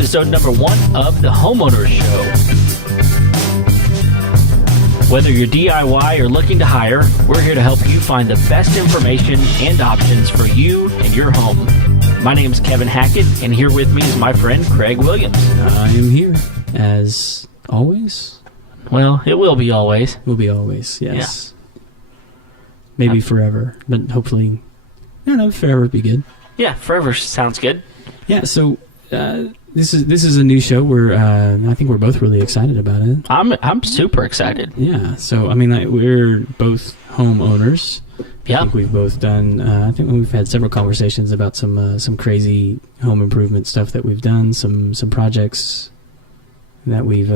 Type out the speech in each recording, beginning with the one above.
episode number 1 of the Homeowners Show. Whether you're DIY or looking to hire, we're here to help you find the best information and options for you and your home. My name's Kevin Hackett, and here with me is my friend Craig Williams. I am here, as always. Well, it will be always. Will be always, yes. Yeah. Maybe forever, but hopefully, I don't know, forever would be good. Yeah, forever sounds good. Yeah, so this is a new show. I think we're both really excited about it. I'm super excited. Yeah, so I mean, we're both homeowners. Yeah, I think we've both done. I think we've had several conversations about some crazy home improvement stuff that we've done. Some projects that we've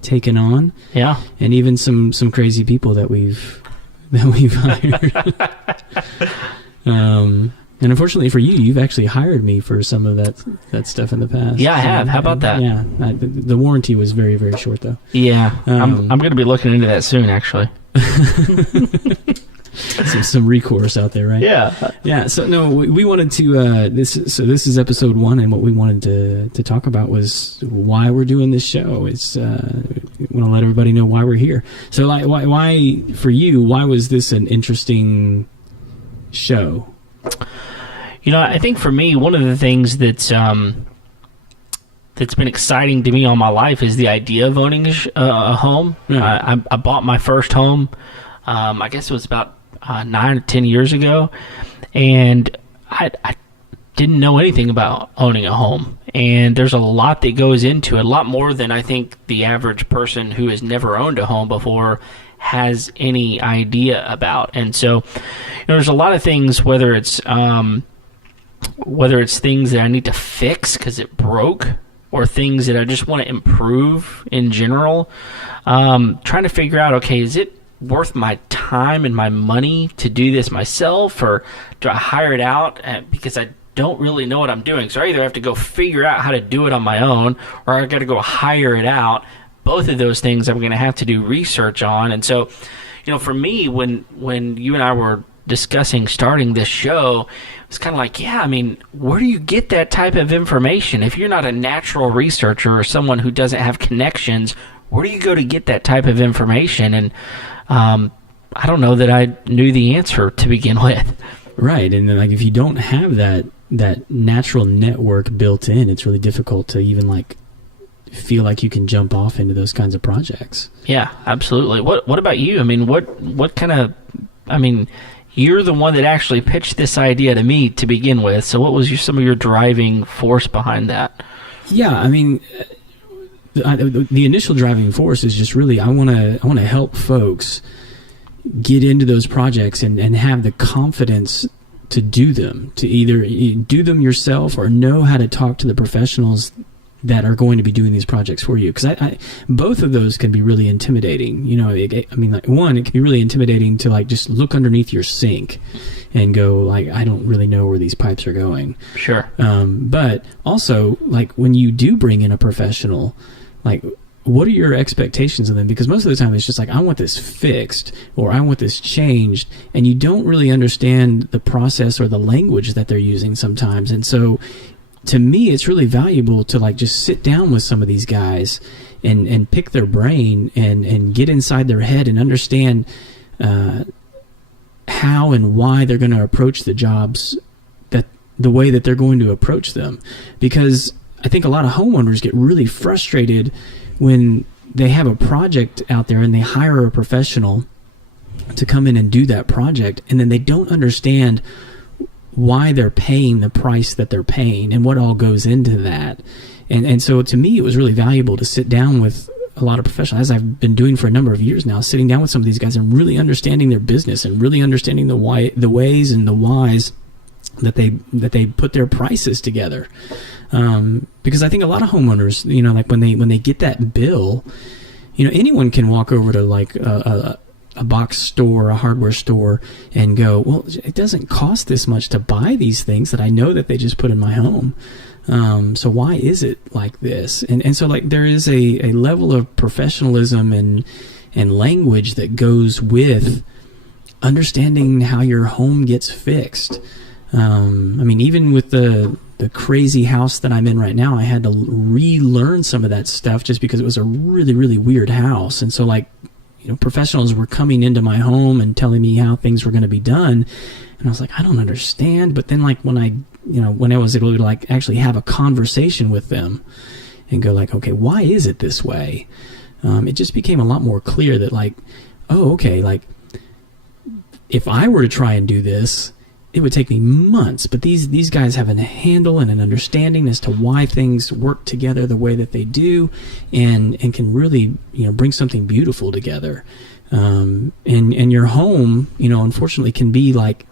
taken on. Yeah, and even some crazy people that we've hired. And unfortunately for you, you've actually hired me for some of that stuff in the past. Yeah, I have. How about that? Yeah, the warranty was very, very short, though. Yeah, I'm going to be looking into that soon, actually. some recourse out there, right? Yeah. Yeah. So no, we wanted to. This is episode 1, and what we wanted to talk about was why we're doing this show. It's we want to let everybody know why we're here. So, like, why for you? Why was this an interesting show? You know, I think for me, one of the things that's been exciting to me all my life is the idea of owning a home. Yeah. I bought my first home, I guess it was about 9 or 10 years ago, and I didn't know anything about owning a home. And there's a lot that goes into it, a lot more than I think the average person who has never owned a home before has any idea about. And so, you know, there's a lot of things, whether it's things that I need to fix because it broke, or things that I just want to improve in general. Trying to figure out, okay, is it worth my time and my money to do this myself, or do I hire it out because I don't really know what I'm doing? So I either have to go figure out how to do it on my own, or I got to go hire it out. Both of those things I'm going to have to do research on. And so, you know, for me, when you and I were discussing starting this show, it's kind of like, yeah, I mean, where do you get that type of information? If you're not a natural researcher or someone who doesn't have connections, where do you go to get that type of information? And I don't know that I knew the answer to begin with. Right, and then, like, if you don't have that natural network built in, it's really difficult to even feel like you can jump off into those kinds of projects. Yeah, absolutely. What about you? I mean, what kind of, I mean, you're the one that actually pitched this idea to me to begin with. So what was some of your driving force behind that? Yeah, I mean, the initial driving force is just really I want to help folks get into those projects and have the confidence to do them, to either do them yourself or know how to talk to the professionals that are going to be doing these projects for you. Because both of those can be really intimidating. You know, one, it can be really intimidating to just look underneath your sink and go I don't really know where these pipes are going. Sure. But also, when you do bring in a professional, what are your expectations of them? Because most of the time it's just I want this fixed, or I want this changed, and you don't really understand the process or the language that they're using sometimes. And so, to me, it's really valuable to just sit down with some of these guys and pick their brain and get inside their head and understand how and why they're going to approach the jobs the way that they're going to approach them. Because I think a lot of homeowners get really frustrated when they have a project out there and they hire a professional to come in and do that project, and then they don't understand why they're paying the price that they're paying and what all goes into that. And so to me, it was really valuable to sit down with a lot of professionals, as I've been doing for a number of years now, sitting down with some of these guys and really understanding their business and really understanding the ways and the whys that they put their prices together. Because I think a lot of homeowners, when they get that bill, anyone can walk over to a box store, a hardware store, and go, well, it doesn't cost this much to buy these things that I know that they just put in my home. So why is it like this? And so there is a level of professionalism and language that goes with understanding how your home gets fixed. Even with the the crazy house that I'm in right now, I had to relearn some of that stuff just because it was a really, really weird house. And so, like, professionals were coming into my home and telling me how things were going to be done. And I was like, I don't understand. But then, like, when I was able to, like, actually have a conversation with them and go, like, okay, why is it this way? It just became a lot more clear that, like, oh, okay, like, if I were to try and do this, it would take me months. But these guys have a handle and an understanding as to why things work together the way that they do, and can really, bring something beautiful together. And your home, unfortunately can be like,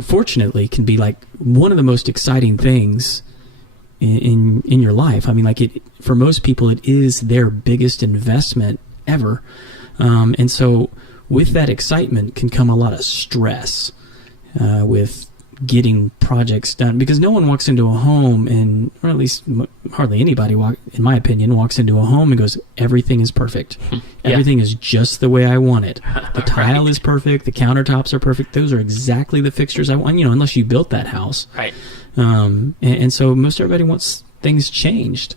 fortunately can be like one of the most exciting things in your life. I mean, like, for most people, it is their biggest investment ever. And so with that excitement can come a lot of stress with getting projects done, because no one walks into a home or at least hardly anybody, in my opinion, walks into a home and goes, everything is perfect. Everything is just the way I want it. The tile is perfect. The countertops are perfect. Those are exactly the fixtures I want, unless you built that house. Right. And so most everybody wants things changed.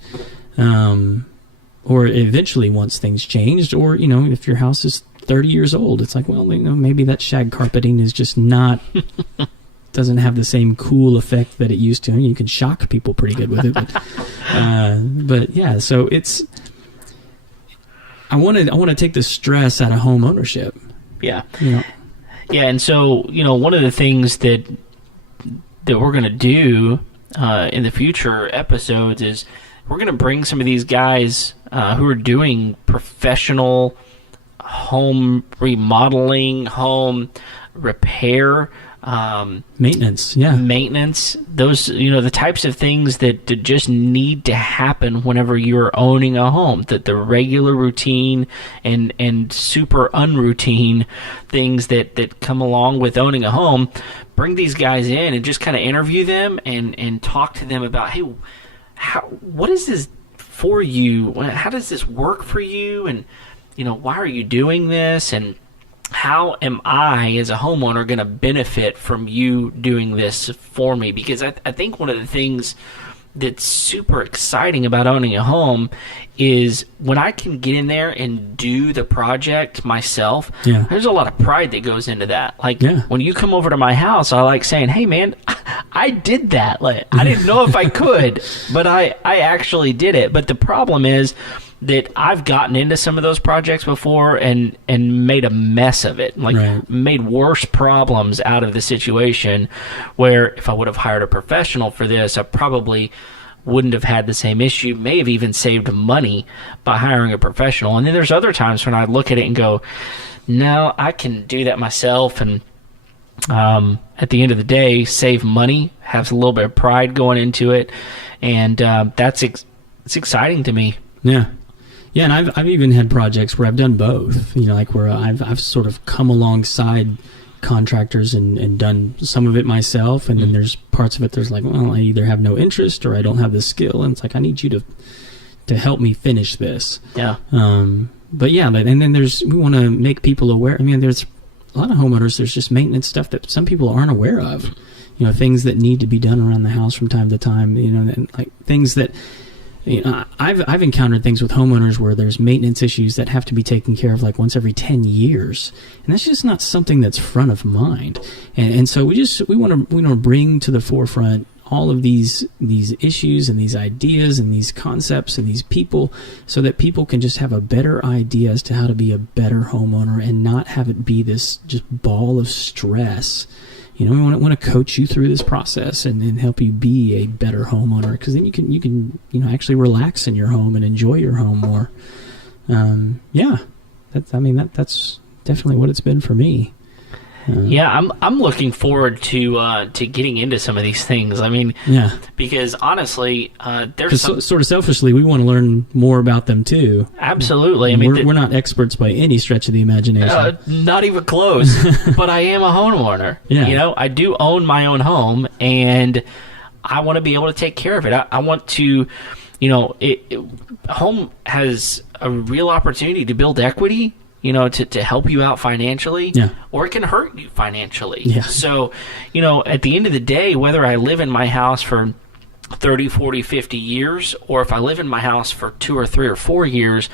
Or eventually wants things changed, or, if your house is 30 years old, it's like, well, maybe that shag carpeting is just not, doesn't have the same cool effect that it used to. And you can shock people pretty good with it. But yeah, so I want to take the stress out of home ownership. Yeah. Yeah. And so, one of the things that we're going to do in the future episodes is we're going to bring some of these guys who are doing professional home remodeling, home repair, maintenance, those, the types of things that just need to happen whenever you're owning a home, that the regular routine and super unroutine things that come along with owning a home. Bring these guys in and just kind of interview them and talk to them about, hey, what is this for you? How does this work for you? And, why are you doing this? And how am I, as a homeowner, going to benefit from you doing this for me? Because I think one of the things that's super exciting about owning a home is when I can get in there and do the project myself. Yeah. There's a lot of pride that goes into that. Like, when you come over to my house, I like saying, hey, man, I did that. Like, I didn't know if I could, but I actually did it. But the problem is that I've gotten into some of those projects before and made a mess of it, made worse problems out of the situation, where if I would have hired a professional for this, I probably wouldn't have had the same issue, may have even saved money by hiring a professional. And then there's other times when I look at it and go, no, I can do that myself, and at the end of the day, save money, have a little bit of pride going into it, and it's exciting to me. Yeah, and I've even had projects where I've done both. Like where I've sort of come alongside contractors and done some of it myself, and then there's parts of it there's like, well, I either have no interest or I don't have the skill, and it's like, I need you to help me finish this. Yeah. But yeah, and then we want to make people aware. I mean, there's a lot of homeowners, there's just maintenance stuff that some people aren't aware of. Things that need to be done around the house from time to time. And like things that. I've encountered things with homeowners where there's maintenance issues that have to be taken care of like once every 10 years, and that's just not something that's front of mind. And so we want to bring to the forefront all of these issues and these ideas and these concepts and these people, so that people can just have a better idea as to how to be a better homeowner and not have it be this just ball of stress. We want to coach you through this process and help you be a better homeowner, because then you can actually relax in your home and enjoy your home more. That's definitely what it's been for me. I'm looking forward to getting into some of these things. I mean, because honestly, there's sort of selfishly, we want to learn more about them too. Absolutely. I mean, we're not experts by any stretch of the imagination. Not even close. But I am a homeowner. Yeah. I do own my own home, and I want to be able to take care of it. I want to, home has a real opportunity to build equity. To help you out financially, or it can hurt you financially. Yeah. So, at the end of the day, whether I live in my house for 30, 40, 50 years, or if I live in my house for 2 or 3 or 4 years,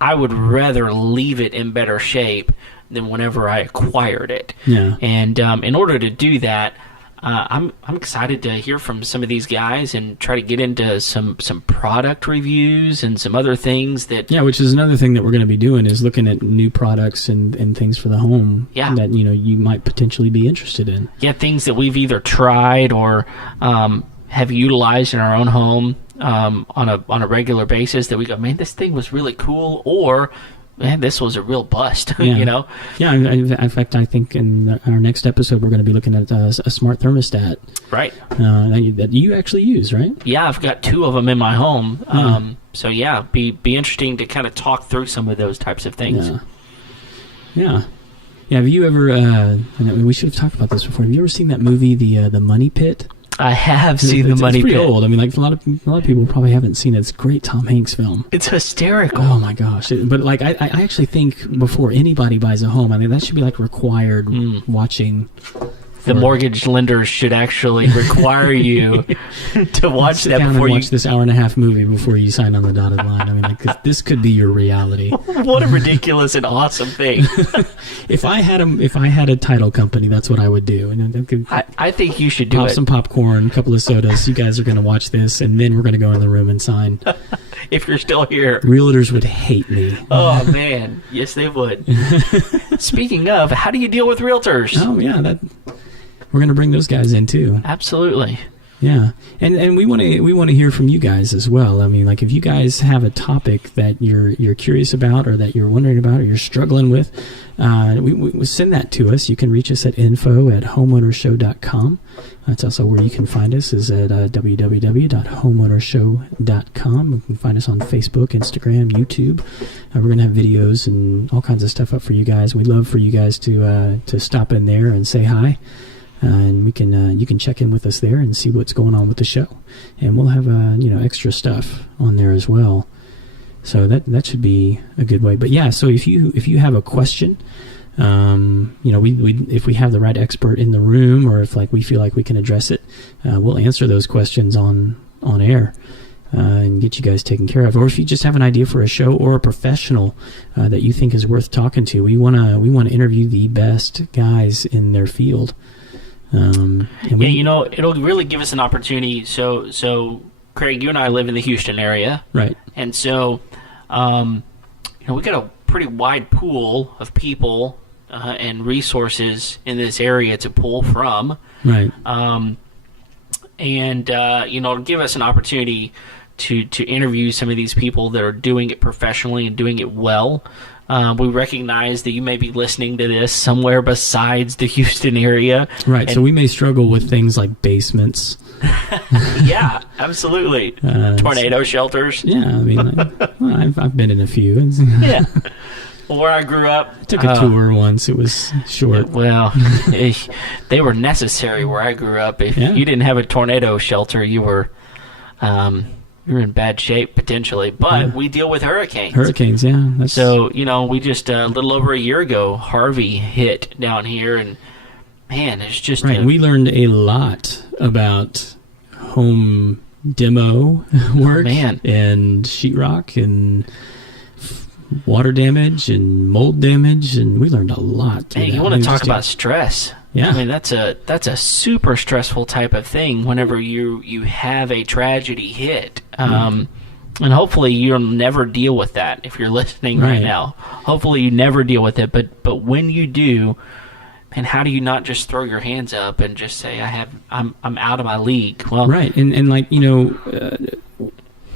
I would rather leave it in better shape than whenever I acquired it. Yeah. And in order to do that, I'm excited to hear from some of these guys and try to get into some product reviews and some other things that... Yeah, which is another thing that we're going to be doing, is looking at new products and things for the home that, you might potentially be interested in. Yeah, things that we've either tried or have utilized in our own home on a regular basis that we go, man, this thing was really cool, or... man, this was a real bust, Yeah, in fact, I think in our next episode, we're going to be looking at a smart thermostat. Right. That you actually use, right? Yeah, I've got 2 of them in my home. So, be interesting to kind of talk through some of those types of things. Yeah. Have you ever, we should have talked about this before, have you ever seen that movie, The Money Pit? I have seen The Money Pit. It's pretty old. I mean, like a lot of people probably haven't seen it. It's a great Tom Hanks film. It's hysterical. Oh my gosh! But like, I actually think before anybody buys a home, I mean, that should be like required watching. The mortgage lenders should actually require you to watch that before you watch this hour-and-a-half movie before you sign on the dotted line. I mean, like, this could be your reality. What a ridiculous and awesome thing! If I had a title company, that's what I would do. And I think you should do pop some popcorn, a couple of sodas. You guys are going to watch this, and then we're going to go in the room and sign. If you're still here, realtors would hate me. Oh man, yes they would. Speaking of, how do you deal with realtors? Oh yeah, we're going to bring those guys in too. Absolutely. Yeah, and we want to hear from you guys as well. I mean, like, if you guys have a topic that you're curious about, or that you're wondering about, or you're struggling with, we send that to us. You can reach us at info@homeownershow.com. That's also where you can find us, is at www.homeownershow.com. You can find us on Facebook, Instagram, YouTube. We're going to have videos and all kinds of stuff up for you guys. We'd love for you guys to stop in there and say hi. And we can you can check in with us there and see what's going on with the show, and we'll have extra stuff on there as well. So that should be a good way. But yeah, so if you have a question, if we have the right expert in the room, or if we feel like we can address it, we'll answer those questions on air. And get you guys taken care of. Or if you just have an idea for a show or a professional that you think is worth talking to, we want to interview the best guys in their field. It'll really give us an opportunity. So Craig, you and I live in the Houston area, right? And so, we got a pretty wide pool of people and resources in this area to pull from, right? It'll give us an opportunity to interview some of these people that are doing it professionally and doing it well. We recognize that you may be listening to this somewhere besides the Houston area. Right, so we may struggle with things like basements. Yeah, absolutely. Tornado shelters. Yeah, I mean, I've been in a few. Yeah. Well, where I grew up... I took a tour once. It was short. Well, they were necessary where I grew up. If you didn't have a tornado shelter, you were... you're in bad shape potentially, but we deal with hurricanes. Hurricanes, yeah. So, we just a little over a year ago, Harvey hit down here, and man, it's just right. We learned a lot about home demo work, and sheetrock and water damage and mold damage, and we learned a lot. Hey, you want to talk about stress? Yeah, I mean that's a super stressful type of thing whenever you have a tragedy hit, and hopefully you'll never deal with that if you're listening right now. Hopefully you never deal with it, but when you do, and how do you not just throw your hands up and just say I'm out of my league? Well, right, and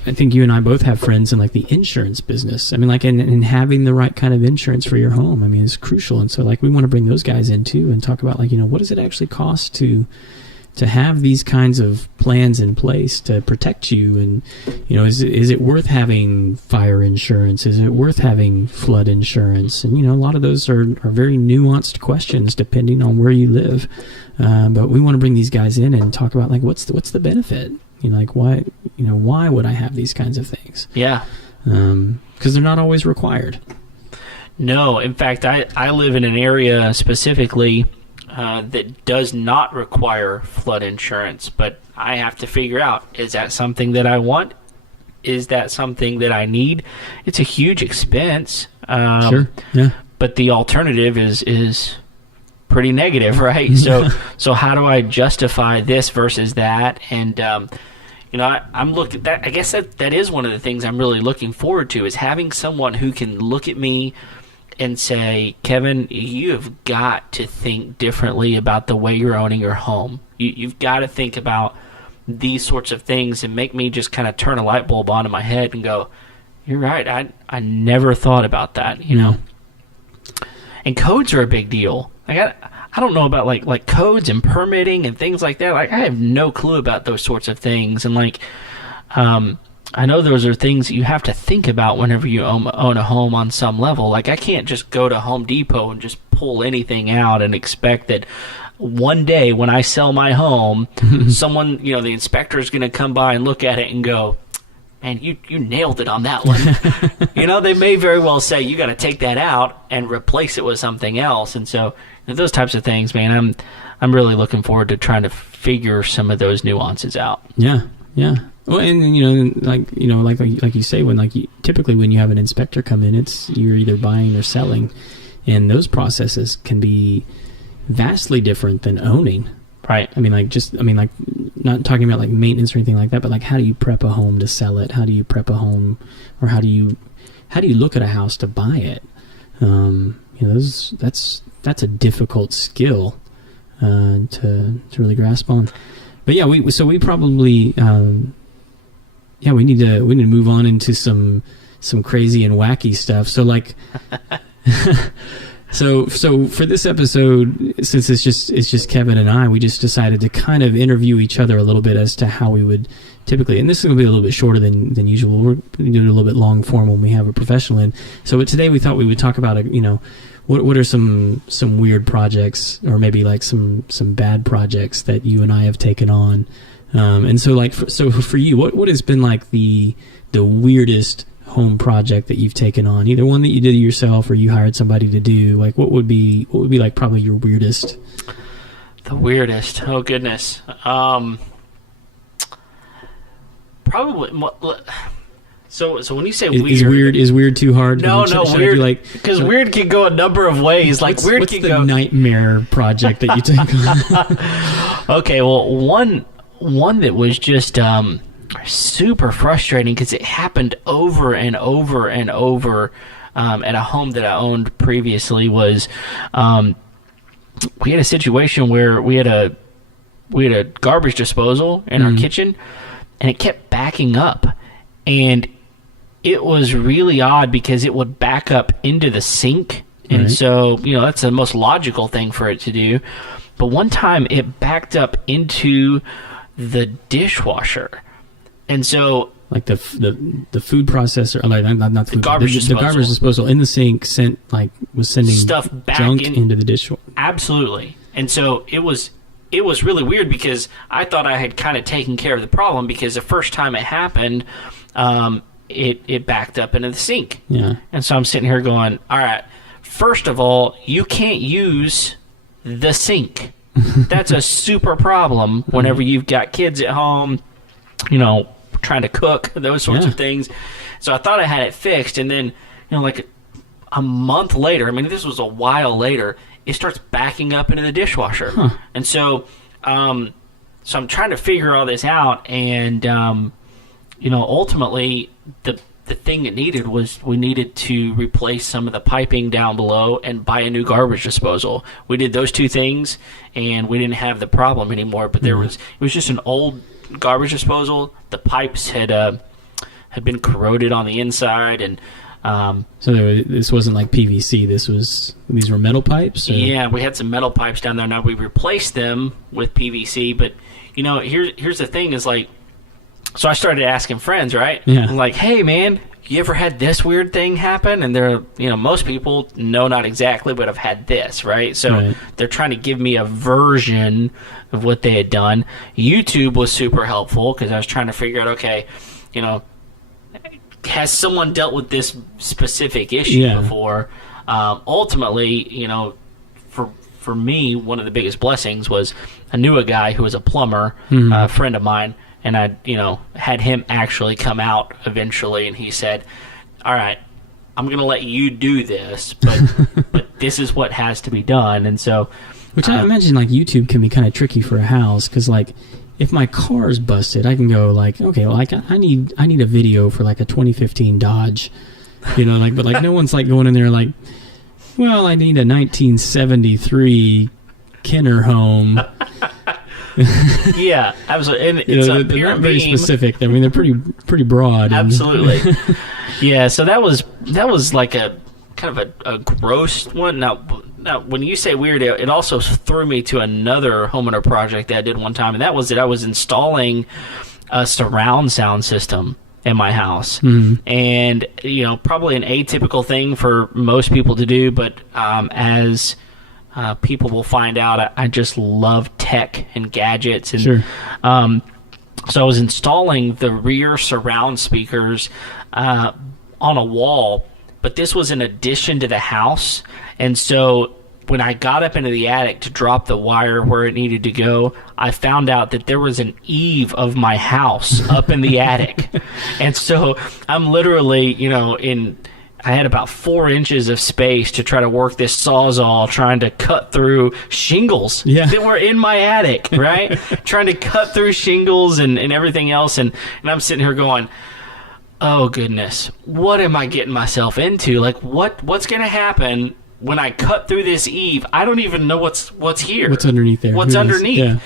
I think you and I both have friends in the insurance business. I mean, and having the right kind of insurance for your home, I mean, is crucial. And so we want to bring those guys in too and talk about what does it actually cost to have these kinds of plans in place to protect you? And, is it worth having fire insurance? Is it worth having flood insurance? And, a lot of those are very nuanced questions depending on where you live. But we want to bring these guys in and talk about what's the benefit? Why would I have these kinds of things? Yeah. Because they're not always required. No. In fact, I live in an area specifically that does not require flood insurance, but I have to figure out, is that something that I want? Is that something that I need? It's a huge expense. Sure. Yeah. But the alternative is pretty negative, right? So how do I justify this versus that? And I'm looking that. I guess that is one of the things I'm really looking forward to, is having someone who can look at me and say, Kevin, you have got to think differently about the way you're owning your home. You've got to think about these sorts of things, and make me just kind of turn a light bulb on in my head and go, you're right. I never thought about that, And codes are a big deal. I don't know about like codes and permitting and things like that. Like, I have no clue about those sorts of things. And I know those are things that you have to think about whenever you own a home on some level. Like, I can't just go to Home Depot and just pull anything out and expect that one day when I sell my home, someone, the inspector is going to come by and look at it and go, man, you nailed it on that one. They may very well say, you got to take that out and replace it with something else. And so those types of things, man, I'm really looking forward to trying to figure some of those nuances out. Yeah. Yeah. Well, and like you say, when typically when you have an inspector come in, you're either buying or selling, and those processes can be vastly different than owning. Right. Not talking about like maintenance or anything like that, but like, how do you prep a home to sell it? How do you prep a home, or how do you look at a house to buy it? That's a difficult skill to really grasp on. But yeah, we probably we need to move on into some crazy and wacky stuff. So like. So for this episode, since it's just Kevin and I, we just decided to kind of interview each other a little bit as to how we would typically, and this is going to be a little bit shorter than usual. We're doing a little bit long form when we have a professional in. So today we thought we would talk about what are some weird projects, or maybe like some bad projects that you and I have taken on. And so for you, what has been like the weirdest home project that you've taken on, either one that you did yourself or you hired somebody to do? Like, what would be like probably your weirdest? The weirdest, oh goodness. Probably. So when you say weird, is weird too hard? No, weird. Because weird can go a number of ways. Like, weird what's can the go nightmare project that you took on? Okay, well, one that was just super frustrating, because it happened over and over and over at a home that I owned previously, was we had a situation where we had a garbage disposal in our kitchen, and it kept backing up, and it was really odd because it would back up into the sink, and so that's the most logical thing for it to do. But one time it backed up into the dishwasher. And so, like the food processor, not the food, garbage disposal. The garbage disposal in the sink was sending stuff back junk into the dishwasher. Absolutely. And so it was really weird, because I thought I had kind of taken care of the problem, because the first time it happened, it backed up into the sink. Yeah. And so I'm sitting here going, all right, first of all, you can't use the sink. That's a super problem whenever you've got kids at home, trying to cook, those sorts of things. So I thought I had it fixed, and then, like a month later, this was a while later, it starts backing up into the dishwasher. And so I'm trying to figure all this out, and ultimately the thing it needed was, we needed to replace some of the piping down below and buy a new garbage disposal. We did those two things, and we didn't have the problem anymore. But it was just an old garbage disposal. The pipes had been corroded on the inside, and so this wasn't like PVC. These were metal pipes. Or? Yeah, we had some metal pipes down there. Now we replaced them with PVC, but here's the thing: is like, so I started asking friends, right? Yeah. I'm like, hey man, you ever had this weird thing happen? And they're, most people, no, not exactly, but have had this, right? So they're trying to give me a version of what they had done. YouTube was super helpful, because I was trying to figure out, okay, has someone dealt with this specific issue before? Ultimately, for me, one of the biggest blessings was I knew a guy who was a plumber, a friend of mine, and I, had him actually come out eventually, and he said, all right, I'm going to let you do this, but this is what has to be done. And so... Which I imagine, like, YouTube can be kind of tricky for a house, because, like, if my car's busted, I can go, like, okay, well, I need a video for, like, a 2015 Dodge, but, like, no one's, like, going in there, like, well, I need a 1973 Kenner home. Yeah, absolutely. And it's they're not very specific. I mean, they're pretty broad. Absolutely. Yeah, so that was like a kind of a gross one. Now, when you say weird, it also threw me to another homeowner project that I did one time, and that was that I was installing a surround sound system in my house. And probably an atypical thing for most people to do, but as people will find out, I just love tech and gadgets. And sure. So I was installing the rear surround speakers on a wall, but this was in addition to the house. And so when I got up into the attic to drop the wire where it needed to go, I found out that there was an eave of my house up in the attic. And so I'm literally, I had about 4 inches of space to try to work this Sawzall, trying to cut through shingles that were in my attic, right? Trying to cut through shingles and everything else. And I'm sitting here going, oh, goodness, what am I getting myself into? Like, what's going to happen when I cut through this eave? I don't even know what's here. What's underneath there? What's underneath? Yeah.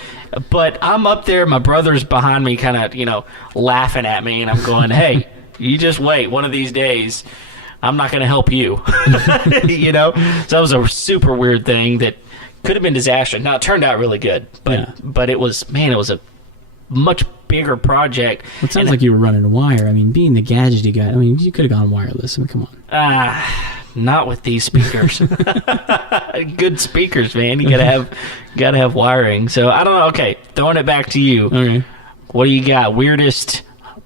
But I'm up there. My brother's behind me kind of, laughing at me. And I'm going, hey, you just wait. One of these days, I'm not going to help you. So that was a super weird thing that could have been disastrous. Now, it turned out really good. But it was a much bigger project. Well, it sounds like you were running wire. I mean, being the gadgety guy, you could have gone wireless. I mean, come on. Not with these speakers. Good speakers, man. You gotta have wiring. So I don't know. Okay, throwing it back to you. Okay. What do you got? Weirdest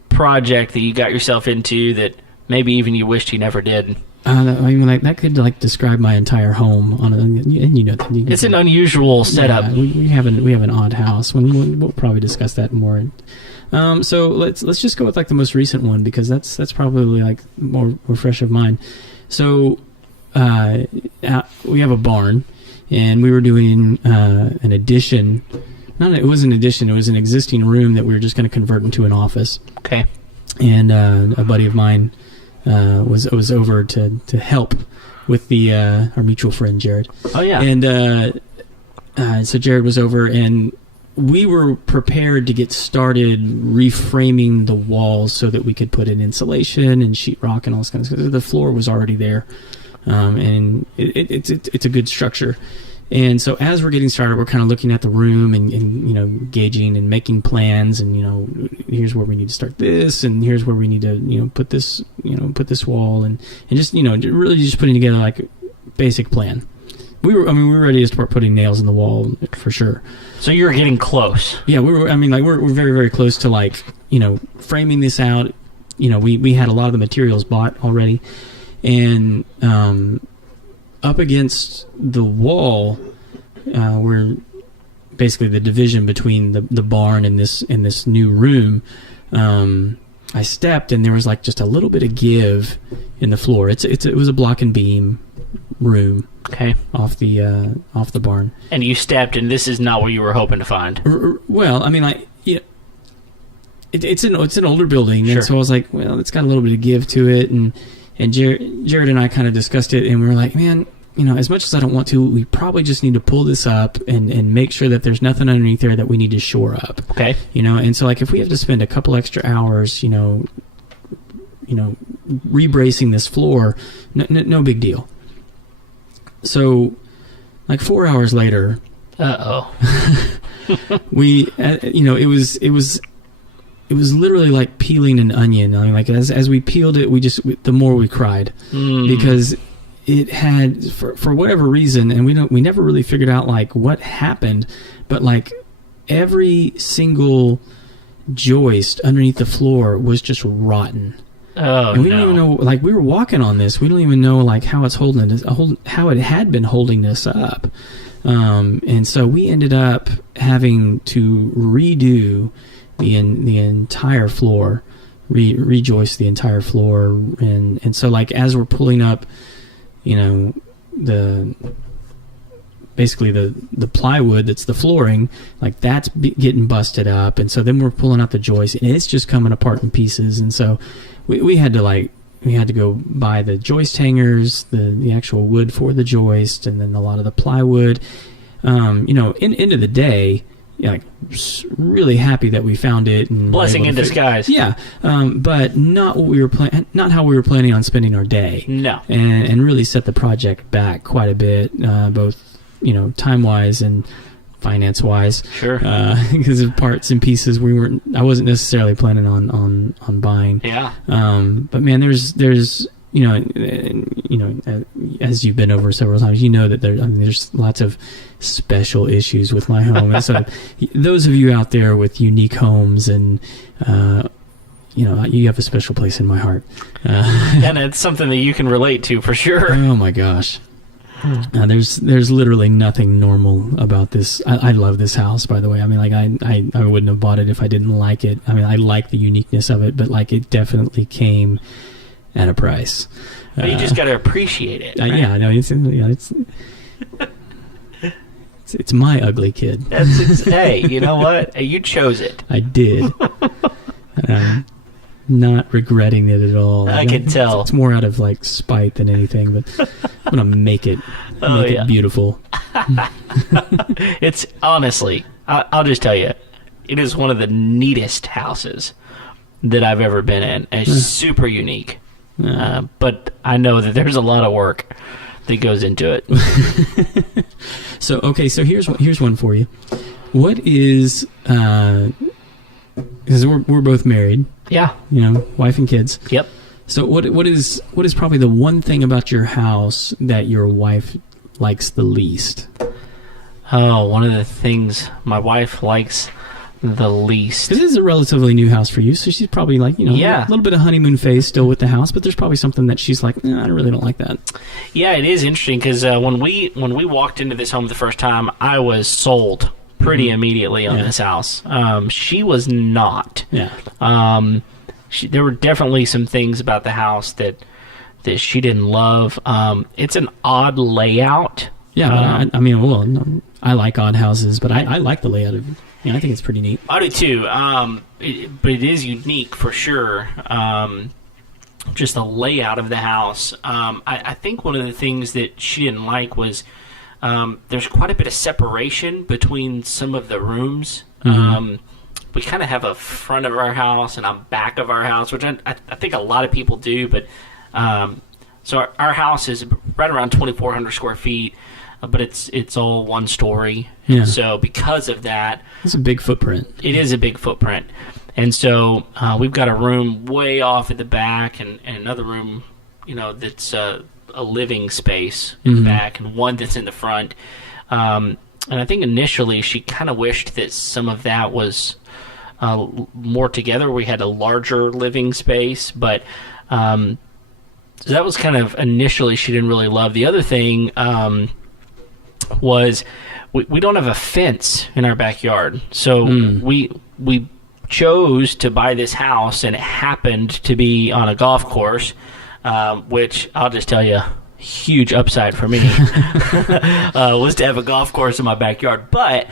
project that you got yourself into that maybe even you wished you never did? That could describe my entire home. It's an unusual setup. Yeah, we have an odd house. We'll probably discuss that more. So let's just go with the most recent one, because that's probably more fresh of mind. So we have a barn, and we were doing an addition. It was an addition. It was an existing room that we were just going to convert into an office. Okay. And a buddy of mine was over to help with our mutual friend Jared. Oh yeah. And so Jared was over, and we were prepared to get started reframing the walls so that we could put in insulation and sheetrock and all this kind of stuff. The floor was already there, and it's a good structure. And so as we're getting started, we're kind of looking at the room and gauging and making plans, and here's where we need to start this, and here's where we need to put this wall, and just really just putting together a basic plan. We were ready to start putting nails in the wall for sure. So you were getting close. Yeah, we were. We're very, very close to framing this out. We had a lot of the materials bought already, and up against the wall, where basically the division between the barn and this new room, I stepped, and there was just a little bit of give in the floor. It was a block and beam room. Okay. Off the barn. And you stepped, and this is not what you were hoping to find. Well, it's an older building, sure. And so I was like, well, it's got a little bit of give to it, and Jared and I kind of discussed it, and we were like, man, as much as I don't want to, we probably just need to pull this up and make sure that there's nothing underneath there that we need to shore up. Okay. And so if we have to spend a couple extra hours, rebracing this floor, no big deal. So, 4 hours later, we, it was literally like peeling an onion. As we peeled it, the more we cried, because it had, for whatever reason, and we never really figured out what happened, but every single joist underneath the floor was just rotten. Oh, and we don't even know, we were walking on this. We don't even know, how it's how it had been holding this up. And so we ended up having to redo the entire floor, rejoist the entire floor, and so like as we're pulling up, basically the plywood that's the flooring, like that's getting busted up, and so then we're pulling out the joist and it's just coming apart in pieces, and so we had to go buy the joist hangers, the actual wood for the joist, and then a lot of the plywood. End of the day, like really happy that we found it. And blessing in disguise. Yeah, but not what we were not how we were planning on spending our day. No, and really set the project back quite a bit, both time wise and finance wise. Sure. Because of parts and pieces I wasn't necessarily planning on buying. Yeah. But man, there's as you've been over several times, that there's lots of special issues with my home. And so those of you out there with unique homes and you have a special place in my heart. And it's something that you can relate to for sure. Oh my gosh. There's literally nothing normal about this. I love this house, by the way. I mean, like I wouldn't have bought it if I didn't like it. I mean, I like the uniqueness of it, but like it definitely came at a price. But you just got to appreciate it. Right? Yeah, no, it's my ugly kid. Hey, you know what? You chose it. I did. I'm not regretting it at all. I can tell. It's more out of like spite than anything, but I'm gonna make it it beautiful. It's honestly, I'll just tell you, it is one of the neatest houses that I've ever been in. And it's super unique. But I know that there's a lot of work that goes into it. So here's one for you. What is because we're both married. Yeah. Wife and kids. Yep. So what is probably the one thing about your house that your wife likes the least? Oh, one of the things my wife likes the least. Because this is a relatively new house for you, so she's probably like, a little bit of honeymoon phase still with the house, but there's probably something that she's like, I really don't like that. Yeah, it is interesting because when we walked into this home the first time, I was sold pretty immediately on this house. She was not. Yeah. There were definitely some things about the house that she didn't love. It's an odd layout. Yeah, but I like odd houses, but I like the layout of it. Yeah, I think it's pretty neat. I do too. But it is unique for sure. Just the layout of the house. I think one of the things that she didn't like was there's quite a bit of separation between some of the rooms. Mm-hmm. We kind of have a front of our house and a back of our house, which I think a lot of people do. But so our house is right around 2,400 square feet. But it's all one story. Yeah. So because of that, it's a big footprint. It is a big footprint. And so we've got a room way off at the back and another room, that's a living space in the back and one that's in the front. And I think initially she kind of wished that some of that was more together. We had a larger living space, but so that was kind of initially she didn't really love. The other thing was we don't have a fence in our backyard, so we chose to buy this house, and it happened to be on a golf course, which I'll just tell you, huge upside for me was to have a golf course in my backyard. But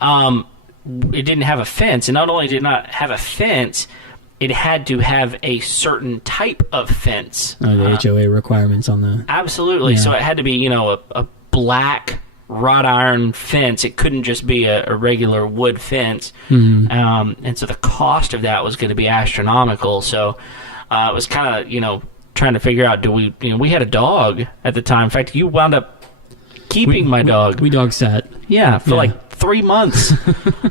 it didn't have a fence, and not only did it not have a fence, it had to have a certain type of fence. Oh, the HOA requirements on the... Absolutely. Yeah. So it had to be, a black wrought iron fence. It couldn't just be a regular wood fence. Mm-hmm. And so the cost of that was going to be astronomical. So it was kind of, trying to figure out, we had a dog at the time. In fact, you wound up keeping my dog. We dog sat. Yeah, for like 3 months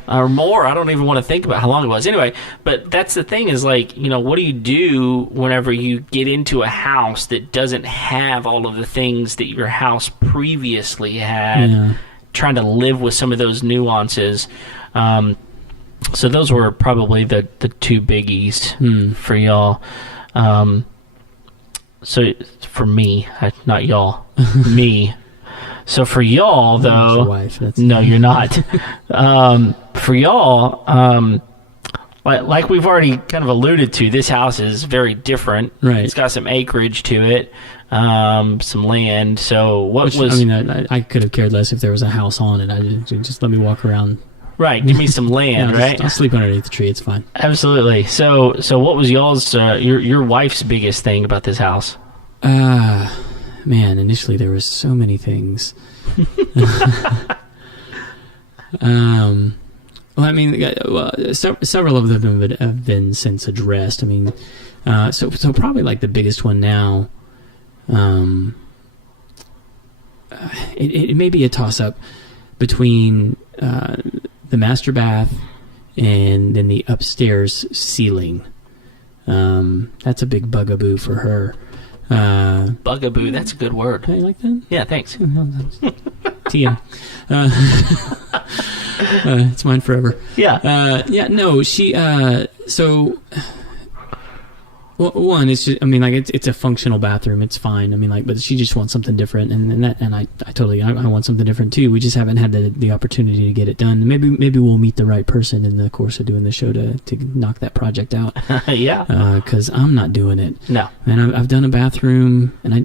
or more. I don't even want to think about how long it was. Anyway, but that's the thing is like, what do you do whenever you get into a house that doesn't have all of the things that your house previously had, trying to live with some of those nuances. So those were probably the two biggies for y'all. So for me, not y'all, me. So for y'all, I'm not though, your wife. no, you're not. For y'all, like we've already kind of alluded to, this house is very different. Right. It's got some acreage to it, some land. So I could have cared less if there was a house on it. I just let me walk around. Right, give me some land, right? I'll sleep underneath the tree. It's fine. Absolutely. So what was y'all's your wife's biggest thing about this house? Man, initially there was so many things. Well, I mean, several of them have been since addressed. I mean, so probably like the biggest one now. It may be a toss up between the master bath and then the upstairs ceiling. That's a big bugaboo for her. Bugaboo, that's a good word. You like that? Yeah, thanks. TM. It's mine forever. Yeah. No, she, so, well, one, it's just, I mean, like, it's a functional bathroom. It's fine. I mean, like, but she just wants something different. And I totally, I want something different too. We just haven't had the opportunity to get it done. Maybe we'll meet the right person in the course of doing the show to knock that project out. Yeah. Cause I'm not doing it. No. And I've done a bathroom and I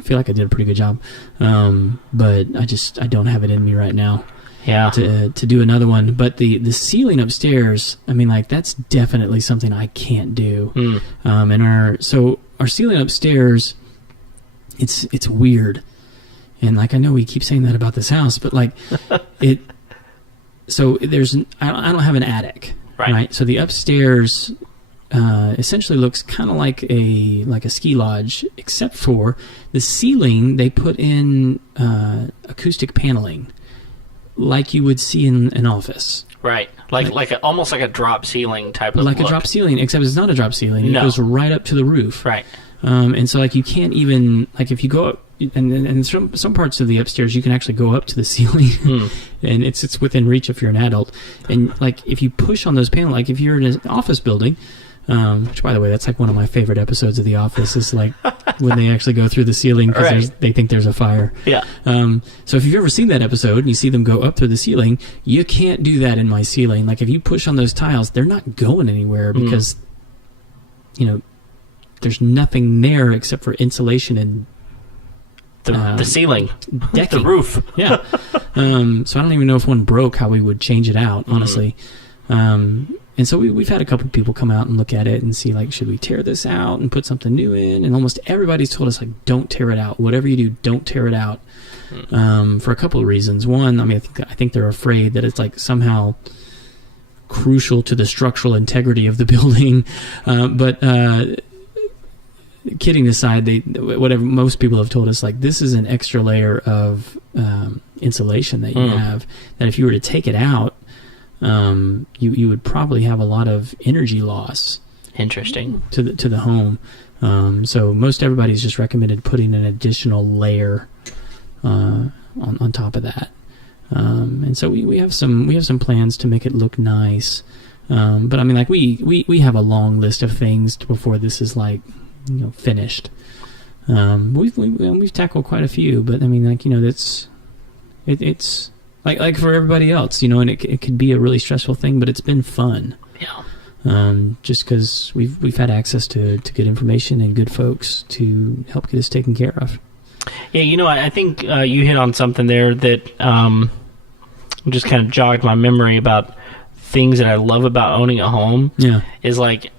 feel like I did a pretty good job. But I don't have it in me right now. Yeah. To do another one. But the ceiling upstairs, I mean, like, that's definitely something I can't do. And our ceiling upstairs, it's weird. And like, I know we keep saying that about this house, but like so I don't have an attic. Right. So the upstairs essentially looks kind of like a ski lodge, except for the ceiling, they put in acoustic paneling, like you would see in an office. Right. Almost like a drop ceiling type of like look. A drop ceiling, except it's not a drop ceiling. It No. goes right up to the roof. Right. And so, like, you can't even, like, if you go up, and some parts of the upstairs, you can actually go up to the ceiling, and it's within reach if you're an adult. And, like, if you push on those panels, like, if you're in an office building, which, by the way, that's like one of my favorite episodes of The Office, is like when they actually go through the ceiling because they think there's a fire. Yeah. So if you've ever seen that episode and you see them go up through the ceiling, you can't do that in my ceiling. Like, if you push on those tiles, they're not going anywhere because, there's nothing there except for insulation and the ceiling, decking. the roof. Yeah. So I don't even know if one broke, how we would change it out, honestly. And so we've had a couple of people come out and look at it and see, like, should we tear this out and put something new in? And almost everybody's told us, like, don't tear it out. Whatever you do, don't tear it out. For a couple of reasons. One, I mean, I think they're afraid that it's, like, somehow crucial to the structural integrity of the building. But kidding aside, whatever most people have told us, like, this is an extra layer of insulation that you have, that if you were to take it out, you would probably have a lot of energy loss. Interesting. To the home. So most everybody's just recommended putting an additional layer on top of that. And so we have some plans to make it look nice. But I mean, like, we have a long list of things before this is, like, finished. We've tackled quite a few, but I mean, like, it's like for everybody else, and it could be a really stressful thing, but it's been fun. Yeah. Just because we've had access to good information and good folks to help get us taken care of. Yeah, I think you hit on something there that just kind of jogged my memory about things that I love about owning a home. Yeah. Is like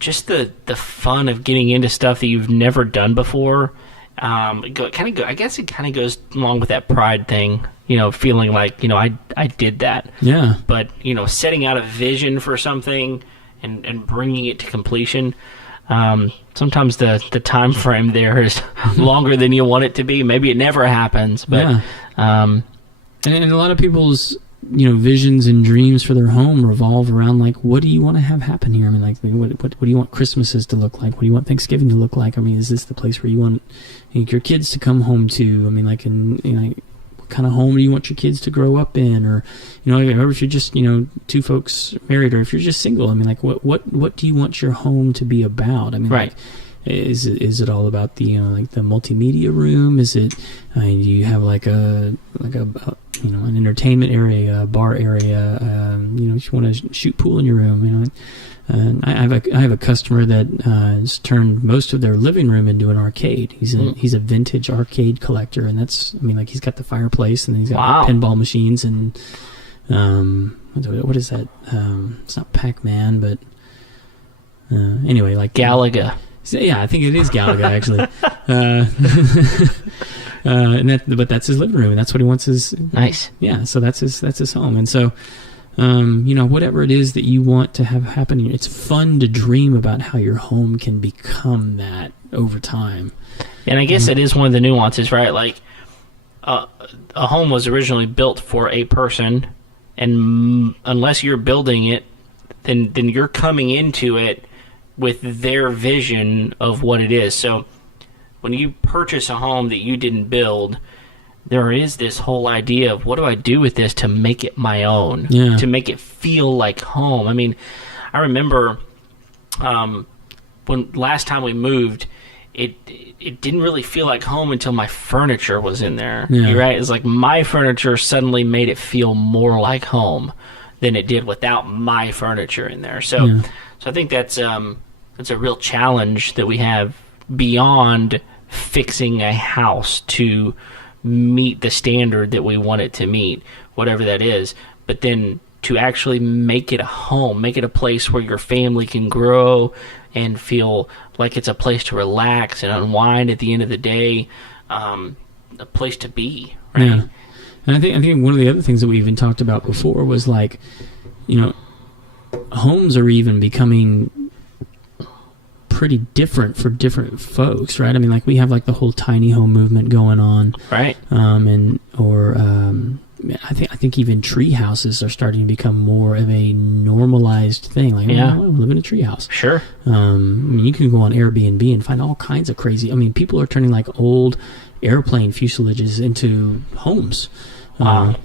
just the fun of getting into stuff that you've never done before. I guess it kind of goes along with that pride thing, feeling like, I did that. Yeah. But, setting out a vision for something and bringing it to completion, sometimes the time frame there is longer than you want it to be. Maybe it never happens, but and a lot of people's visions and dreams for their home revolve around, like, what do you want to have happen here? I mean, like, what do you want Christmases to look like? What do you want Thanksgiving to look like? I mean, is this the place where you want your kids to come home to? I mean, like, what kind of home do you want your kids to grow up in? Or, or if you're just, two folks married, or if you're just single, I mean, like, what do you want your home to be about? I mean, right. Is it all about the like the multimedia room? Is it do you have like a an entertainment area, a bar area? You want to shoot pool in your room. I have a customer that has turned most of their living room into an arcade. He's a vintage arcade collector, and he's got the fireplace, and then he's got pinball machines and what is that? It's not Pac-Man, but anyway, like Galaga. Yeah, I think it is Galaga actually. But that's his living room, and that's what he wants his. Nice. Yeah, so that's his home, and so. Whatever it is that you want to have happen, it's fun to dream about how your home can become that over time. And I guess it is one of the nuances, right? Like, a home was originally built for a person, and unless you're building it, then you're coming into it with their vision of what it is. So when you purchase a home that you didn't build, there is this whole idea of what do I do with this to make it my own, to make it feel like home. I mean, I remember when last time we moved, it didn't really feel like home until my furniture was in there. Yeah. You're right. It's like my furniture suddenly made it feel more like home than it did without my furniture in there. So I think that's a real challenge that we have beyond fixing a house to meet the standard that we want it to meet, whatever that is, but then to actually make it a home, make it a place where your family can grow and feel like it's a place to relax and unwind at the end of the day, a place to be, right? Yeah. And I think one of the other things that we even talked about before was like, homes are even becoming pretty different for different folks, right? I mean, like we have like the whole tiny home movement going on, right? I think even tree houses are starting to become more of a normalized thing. Like, I live in a tree house. Sure. You can go on Airbnb and find all kinds of crazy. I mean, people are turning like old airplane fuselages into homes. Wow.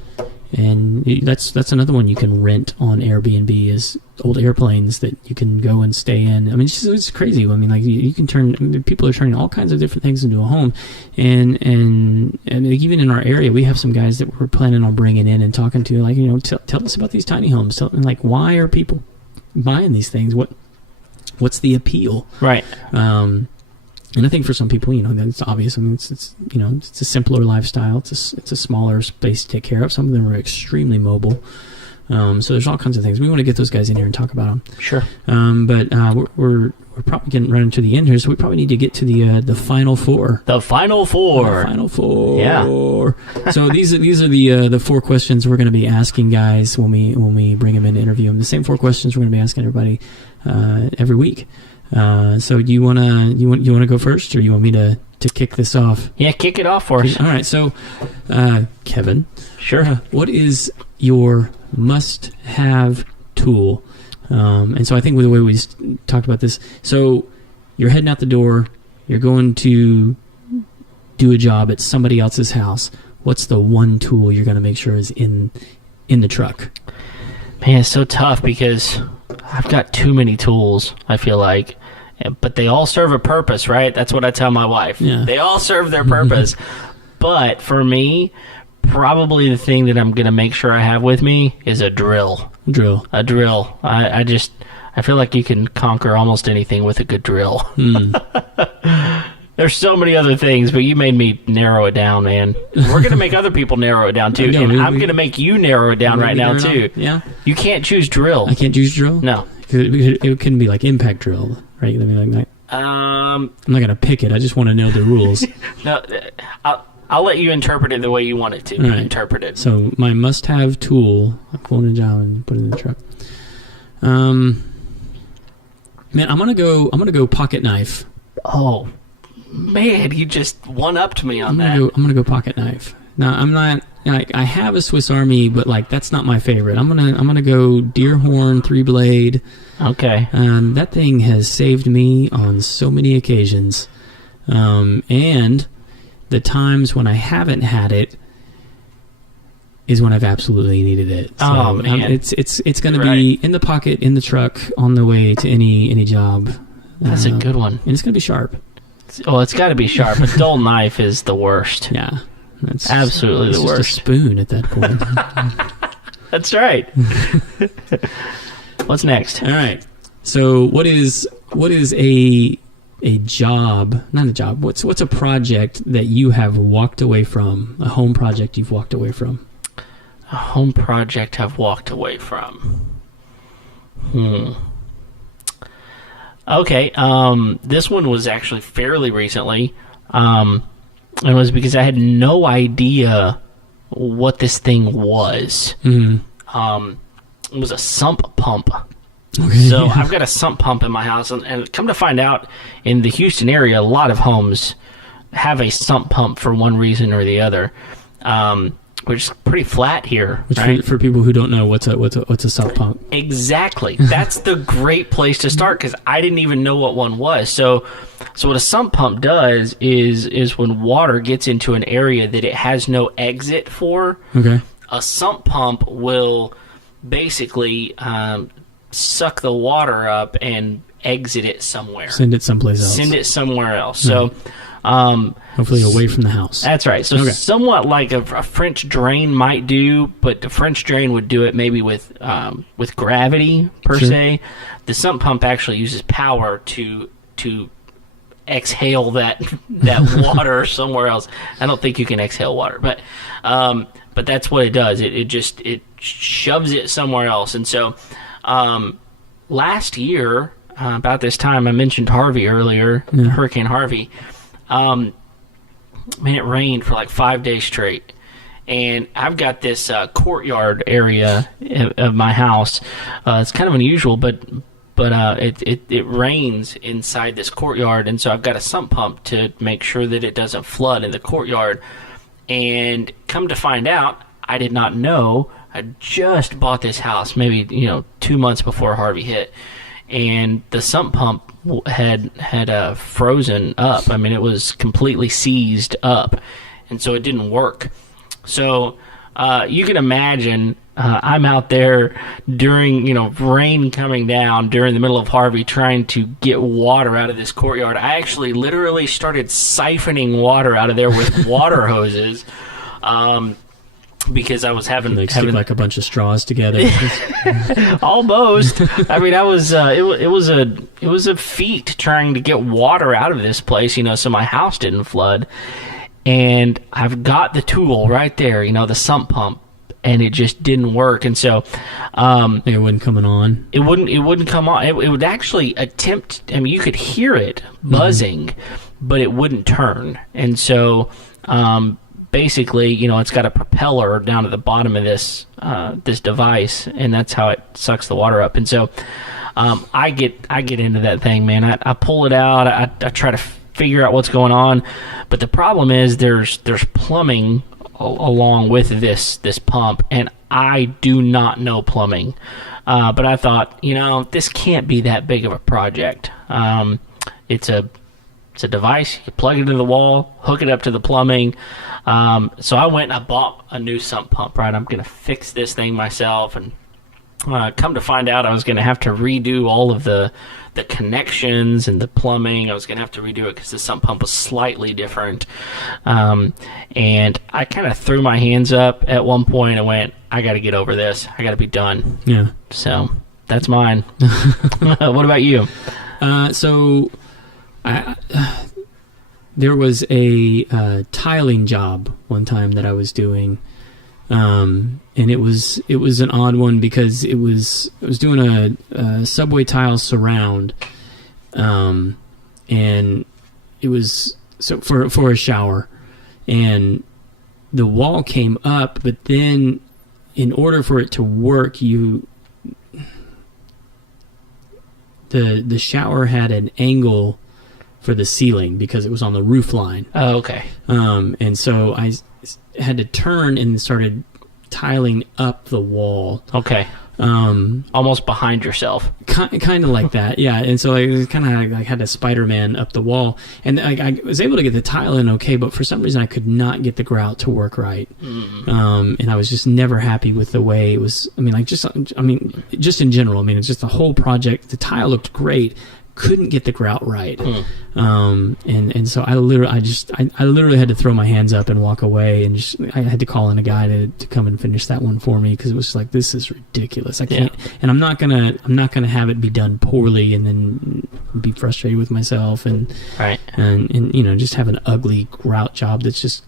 And that's another one you can rent on Airbnb is old airplanes that you can go and stay in. I mean, it's crazy. I mean, like you can people are turning all kinds of different things into a home, and even in our area, we have some guys that we're planning on bringing in and talking to, like, tell us about these tiny homes. Like, why are people buying these things? What's the appeal? Right. And I think for some people, it's obvious. I mean, it's a simpler lifestyle. It's a smaller space to take care of. Some of them are extremely mobile. So there's all kinds of things. We want to get those guys in here and talk about them. Sure. But we're probably getting running to the end here, so we probably need to get to the final four. The final four. The final four. Yeah. So these are the four questions we're going to be asking guys when we bring them in to interview them. The same four questions we're going to be asking everybody every week. So do you wanna go first, or you want me to kick this off? Yeah, kick it off for us. All right. So, Kevin, sure. What is your must-have tool? And so I think with the way we talked about this, so you're heading out the door, you're going to do a job at somebody else's house. What's the one tool you're going to make sure is in the truck? Man, it's so tough because I've got too many tools, I feel like. But they all serve a purpose, right? That's what I tell my wife. Yeah. They all serve their purpose. But for me, probably the thing that I'm going to make sure I have with me is a drill. A drill. I feel like you can conquer almost anything with a good drill. There's so many other things, but you made me narrow it down, man. We're going to make other people narrow it down, too. And I'm going to make you narrow it down right now, too. Yeah. You can't choose drill. I can't choose drill? No. It couldn't be like impact drill, right? I mean, like that. I'm not going to pick it. I just want to know the rules. No, I'll let you interpret it the way you want it to be interpreted. So my must-have tool, I'm going to job and put it in the truck. Man, I'm gonna go pocket knife. Oh, man, you just one-upped me on that. I'm gonna go pocket knife. Now, I'm not. I have a Swiss Army, but like that's not my favorite. I'm gonna go deer horn 3-blade. Okay. That thing has saved me on so many occasions, and the times when I haven't had it is when I've absolutely needed it. So, oh man, it's going to be in the pocket, in the truck, on the way to any job That's a good one. And it's going to be sharp. Oh, it's got to be sharp. A dull knife is the worst. Yeah. That's absolutely the worst. Just a spoon at that point. That's right. What's next? All right. So what is a job? Not a job. What's a project that you have walked away from? A home project you've walked away from? A home project I've walked away from. Okay. This one was actually fairly recently. It was because I had no idea what this thing was. Mm-hmm. It was a sump pump. Okay, so I've got a sump pump in my house, and come to find out, in the Houston area, a lot of homes have a sump pump for one reason or the other, which is pretty flat here. Which right? for people who don't know, what's a sump pump? Exactly. That's the great place to start, because I didn't even know what one was. So what a sump pump does is when water gets into an area that it has no exit for, okay, a sump pump will basically suck the water up and exit it somewhere. Send it someplace else. Send it somewhere else. Yeah. So, hopefully away from the house. That's right. So somewhat like a French drain might do, but the French drain would do it maybe with gravity per se. The sump pump actually uses power to exhale that water somewhere else. I don't think you can exhale water, but that's what it does. It shoves it somewhere else. And so last year, about this time, I mentioned Harvey earlier, Hurricane Harvey. Man, it rained for like 5 days straight. And I've got this courtyard area of my house. It's kind of unusual, but it rains inside this courtyard, and so I've got a sump pump to make sure that it doesn't flood in the courtyard. And come to find out, I did not know. I just bought this house maybe 2 months before Harvey hit, and the sump pump had frozen up. I mean, it was completely seized up, and so it didn't work. So you can imagine I'm out there during rain coming down during the middle of Harvey trying to get water out of this courtyard. I actually literally started siphoning water out of there with water hoses. Because I was having stick like a bunch of straws together. Almost. I mean, I was. It was a feat trying to get water out of this place, so my house didn't flood. And I've got the tool right there, the sump pump, and it just didn't work. And so, it wasn't coming on. It wouldn't come on. It would actually attempt. I mean, you could hear it buzzing, but it wouldn't turn. And so, basically, it's got a propeller down at the bottom of this device, and that's how it sucks the water up. And so, I get into that thing, man. I pull it out. I try to figure out what's going on, but the problem is there's plumbing along with this pump, and I do not know plumbing. But I thought, this can't be that big of a project. It's a device. You plug it into the wall, hook it up to the plumbing. So I went and I bought a new sump pump, right? I'm going to fix this thing myself. And come to find out, I was going to have to redo all of the connections and the plumbing. I was going to have to redo it because the sump pump was slightly different. And I kind of threw my hands up at one point and went, I got to get over this. I got to be done. Yeah. So that's mine. What about you? So there was a tiling job one time that I was doing, and it was an odd one because I was doing a subway tile surround, and it was for a shower, and the wall came up, but then in order for it to work, the shower had an angle for the ceiling because it was on the roof line. Oh, okay. And so I had to turn and started tiling up the wall. Okay. Almost behind yourself. Kind of like that, yeah. And so I kind of had a Spider-Man up the wall, and I was able to get the tile in okay, but for some reason I could not get the grout to work right. Mm-hmm. And I was just never happy with the way it was. Just in general. It's just the whole project. The tile looked great. couldn't get the route right. And so I literally had to throw my hands up and walk away, and I had to call in a guy to come and finish that one for me, because it was like, this is ridiculous. I can't, and I'm not gonna have it be done poorly and then be frustrated with myself and just have an ugly route job that's just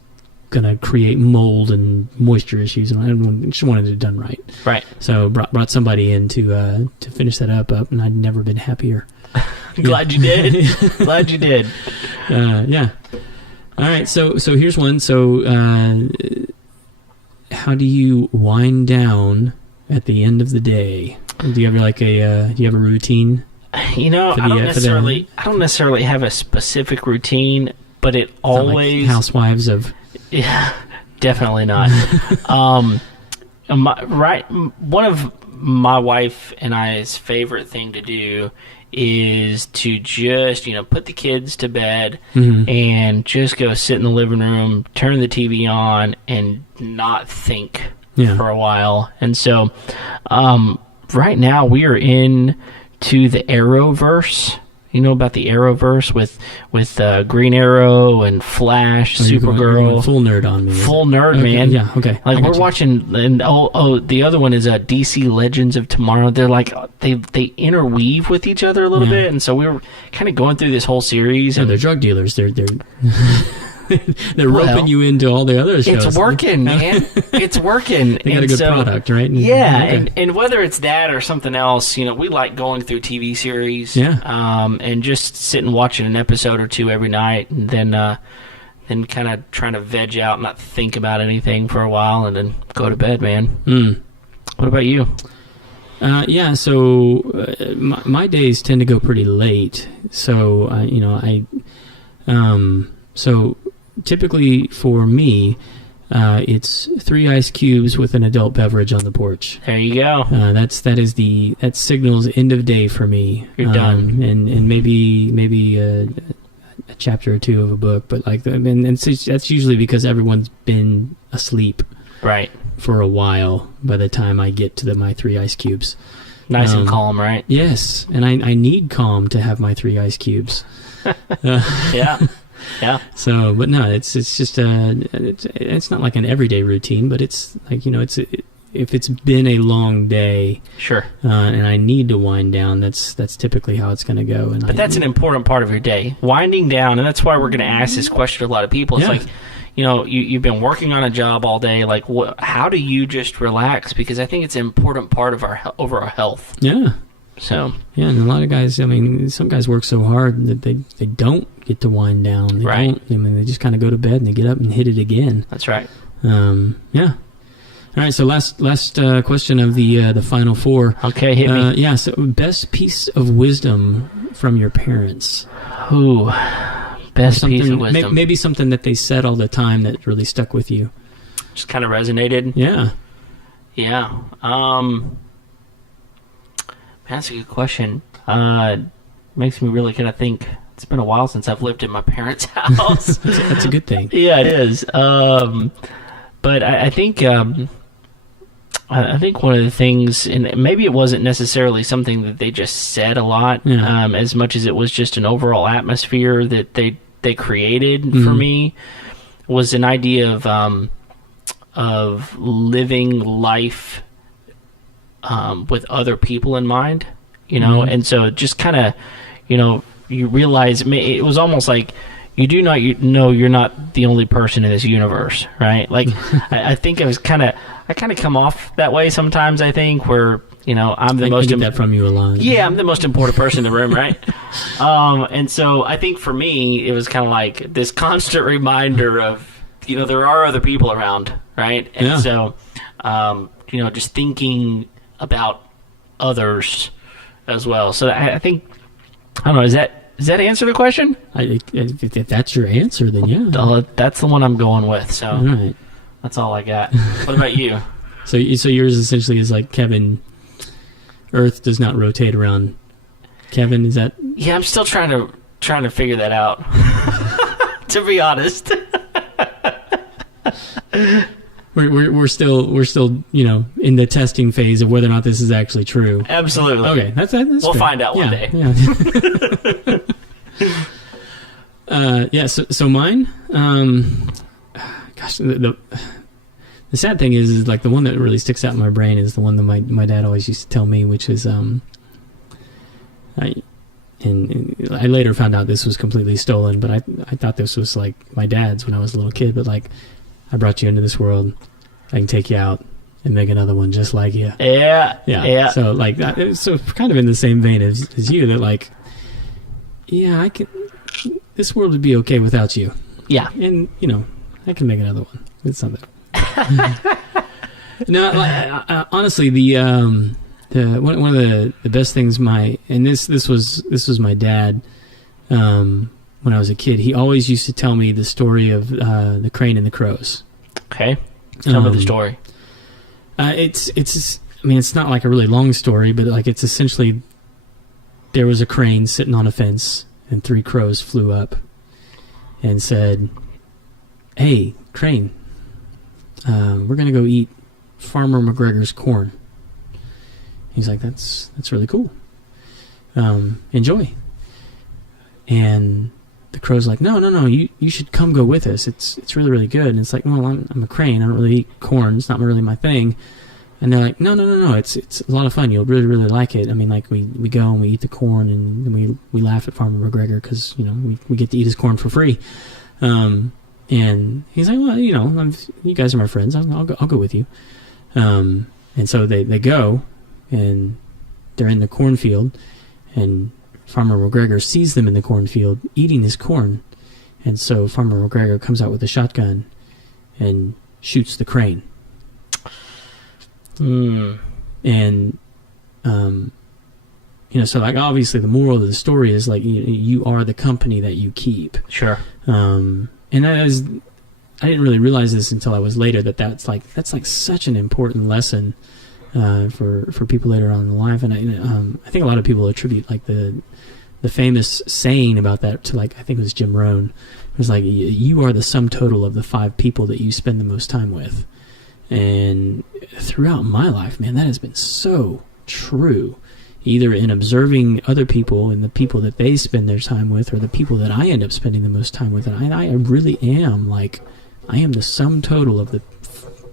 gonna create mold and moisture issues, and I just wanted it done right. Right. So brought somebody in to finish that up, and I'd never been happier. Glad you did. Glad you did. Yeah. All right. So here's one. So how do you wind down at the end of the day? Do you have do you have a routine? I don't necessarily have a specific routine, but it always, like housewives of. Yeah, definitely not. One of my wife and I's favorite thing to do is to just, put the kids to bed and just go sit in the living room, turn the TV on, and not think for a while. And so right now we are in to the Arrowverse. You know about the Arrowverse with Green Arrow and Flash, Supergirl. You're going full nerd on me. Full nerd, man. Yeah, okay. Like, we're watching, and the other one is DC Legends of Tomorrow. They're like, they interweave with each other a little bit, and so we were kind of going through this whole series. Yeah, and they're drug dealers. They're they're roping you into all the other shows. It's working, man. It's working. They got a good product, right? Yeah, okay. and whether it's that or something else, we like going through TV series. Yeah. And just sitting watching an episode or two every night, and then kind of trying to veg out, not think about anything for a while, and then go to bed, man. What about you? So my days tend to go pretty late. So so typically for me, it's 3 ice cubes with an adult beverage on the porch. There you go. That signals end of day for me. You're done. And maybe a chapter or two of a book, but that's usually because everyone's been asleep. Right. For a while by the time I get to my 3 ice cubes. Nice and calm, right? Yes, and I need calm to have my 3 ice cubes. Yeah. So, but no, it's just it's not like an everyday routine, but it's like, if it's been a long day, sure, and I need to wind down, that's typically how it's going to go. But that's an important part of your day, winding down, and that's why we're going to ask this question to a lot of people. It's like, you've been working on a job all day. Like, how do you just relax? Because I think it's an important part of our health. Yeah. So yeah, and a lot of guys, some guys work so hard that they don't get to wind down. They don't. They just kind of go to bed and they get up and hit it again. That's right. Yeah. All right. So last question of the final 4. Okay, hit me. Yeah. So best piece of wisdom from your parents. Ooh, best piece of wisdom. Maybe something that they said all the time that really stuck with you. Just kind of resonated. Yeah. Yeah. That's a good question. Makes me really kind of think. It's been a while since I've lived in my parents' house. That's a good thing. Yeah, it is. But I think one of the things, and maybe it wasn't necessarily something that they just said a lot, as much as it was just an overall atmosphere that they created for me, was an idea of living life with other people in mind, and so just kind of, you realize it was almost like you do not know you're not the only person in this universe, right? Like I think I kind of come off that way sometimes. I think where I'm the most. I get that from you a lot. Yeah, I'm the most important person in the room, right? And so I think for me it was kind of like this constant reminder of there are other people around, right? And so just thinking about others as well. So I think, I don't know, does that answer the question? If that's your answer, then yeah. That's the one I'm going with. So all right. That's all I got. What about you? So yours essentially is like Kevin, Earth does not rotate around Kevin, is that? Yeah, I'm still trying to figure that out. To be honest. we're still in the testing phase of whether or not this is actually true. Absolutely. Okay, that's we'll fair. Find out one day. Yeah. So mine. Gosh, the sad thing is like the one that really sticks out in my brain is the one that my dad always used to tell me, which is I later found out this was completely stolen, but I thought this was like my dad's when I was a little kid. But like, I brought you into this world, I can take you out and make another one just like you. Yeah. So like, so kind of in the same vein as you, that like, yeah, I can. This world would be okay without you. Yeah, and I can make another one. It's something. No, like, honestly, one of the best things this was my dad when I was a kid. He always used to tell me the story of the crane and the crows. Okay, tell me the story. It's not like a really long story, but like it's essentially there was a crane sitting on a fence and 3 crows flew up and said, "Hey, crane, we're gonna go eat Farmer McGregor's corn." He's like, that's really cool. Enjoy. And the crow's like, no, you should come go with us. It's really, really good. And it's like, well, I'm a crane. I don't really eat corn. It's not really my thing. And they're like, no, it's a lot of fun. You'll really, really like it. I mean, like we go and we eat the corn and then we laugh at Farmer McGregor because we get to eat his corn for free. And he's like, well, you guys are my friends. I'll go with you. And so they go. And they're in the cornfield, and Farmer McGregor sees them in the cornfield eating his corn. And so Farmer McGregor comes out with a shotgun and shoots the crane. And, so like obviously the moral of the story is like you are the company that you keep. Sure. And I didn't really realize this until I was later that's like such an important lesson. For people later on in life, and I think a lot of people attribute like the famous saying about that to like I think it was Jim Rohn. It was like you are the sum total of the 5 people that you spend the most time with, and throughout my life, man, that has been so true. Either in observing other people and the people that they spend their time with, or the people that I end up spending the most time with, and I really am like I am the sum total of the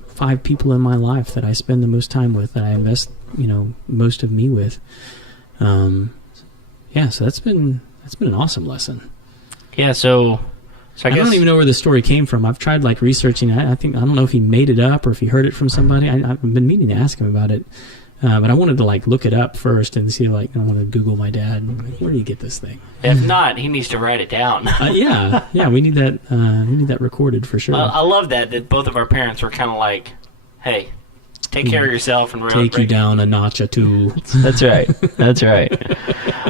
5 people in my life that I spend the most time with, that I invest, most of me with. So that's been an awesome lesson. Yeah, so I guess I don't even know where the story came from. I've tried like researching it. I don't know if he made it up or if he heard it from somebody. I've been meaning to ask him about it. But I wanted to like look it up first and see like I want to Google my dad. Like, where do you get this thing? If not, he needs to write it down. Yeah, we need that. We need that recorded for sure. I love that both of our parents were kind of like, "Hey, take care of yourself and take you down a notch or two." That's right. That's right.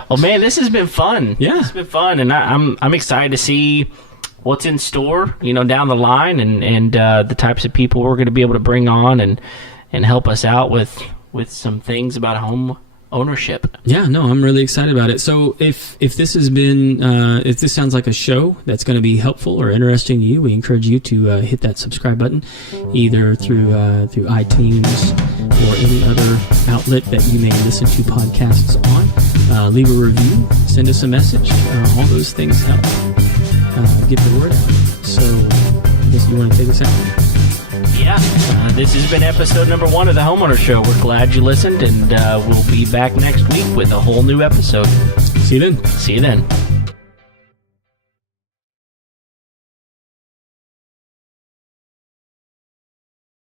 Well, man, this has been fun. Yeah, it's been fun, and I'm excited to see what's in store, down the line, and the types of people we're going to be able to bring on and help us out with some things about home ownership. Yeah, no, I'm really excited about it. So if this has been if this sounds like a show that's going to be helpful or interesting to you, we encourage you to hit that subscribe button, either through iTunes or any other outlet that you may listen to podcasts on. Leave a review, send us a message. All those things help get the word out. So I guess you want to take us out. Yeah, this has been episode number 1 of the Homeowners Show. We're glad you listened, and we'll be back next week with a whole new episode. See you then. See you then.